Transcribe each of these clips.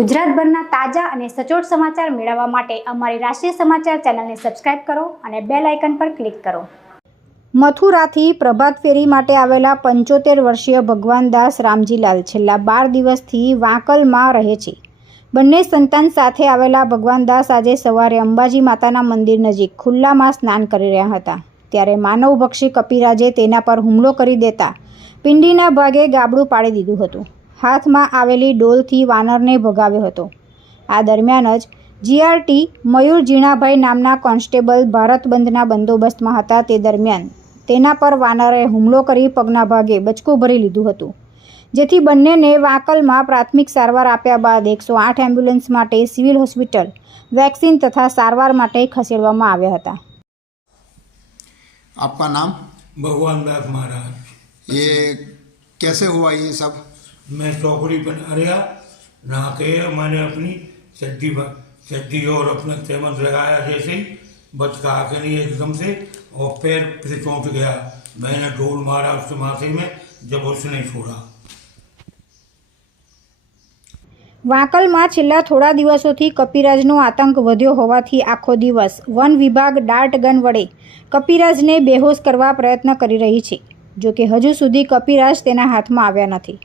ગુજરાતભરના તાજા અને સચોટ સમાચાર મેળવવા માટે અમારી રાષ્ટ્રીય સમાચાર ચેનલને સબસ્ક્રાઇબ કરો અને બેલ આઇકન પર ક્લિક કરો. મથુરાથી પ્રભાત ફેરી માટે આવેલા પંચોતેર વર્ષીય ભગવાન દાસ રામજીલાલ છેલ્લા બાર દિવસથી વાંકલમાં રહે છે. બંને સંતાન સાથે આવેલા ભગવાનદાસ આજે સવારે અંબાજી માતાના મંદિર નજીક ખુલ્લામાં સ્નાન કરી રહ્યા હતા. ત્યારે માનવભક્ષી કપિરાજે તેના પર હુમલો કરી દેતા પિંડીના ભાગે ગાબડું પાડી દીધું હતું. હાથમાં આવેલી ડોલથી વાનરને ભગાવ્યો હતો આ દરમિયાન જ જીઆરટી મયુર ઝીણાભાઈ નામના કોન્સ્ટેબલ ભારત બંધના બંદોબસ્તમાં હતા તે દરમિયાન તેના પર વાનરે હુમલો કરી પગના ભાગે બચકું ભરી લીધું હતું જેથી બંનેને વાંકલમાં પ્રાથમિક સારવાર આપ્યા બાદ એકસો આઠ એમ્બ્યુલન્સ માટે સિવિલ હોસ્પિટલ વેક્સિન તથા સારવાર માટે ખસેડવામાં આવ્યા હતા आपका नाम भगवान दास महाराज ये कैसे हुआ ये सब मैं चौकड़ी पर नहा नहा के मैंने अपनी चड्डी पर चड्डी और अपना तेमन लगाया जैसे ही बचका आके नहीं एकदम से और पैर से चौंक गया मैंने ढोल मारा उसके माथे में जब उसने नहीं छोड़ा વાંકલમાં છેલ્લા થોડા દિવસોથી કપિરાજનો આતંક વધ્યો હોવાથી આખો દિવસ વન વિભાગ ડાર્ટ ગન વડે કપિરાજને બેહોશ કરવા પ્રયત્ન કરી રહી છે જોકે હજુ સુધી કપિરાજ તેના હાથમાં આવ્યા નથી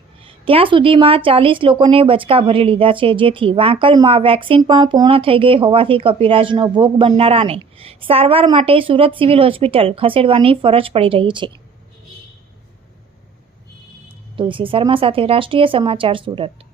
ત્યાં સુધીમાં ચાલીસ લોકોને બચકા ભરી લીધા છે. જેથી વાંકલમાં વેક્સિન પણ પૂર્ણ થઈ ગઈ હોવાથી કપિરાજનો ભોગ બનનારાને સારવાર માટે સુરત સિવિલ હોસ્પિટલ ખસેડવાની ફરજ પડી રહી છે. તુલસી શર્મા સાથે રાષ્ટ્રીય સમાચાર સુરત.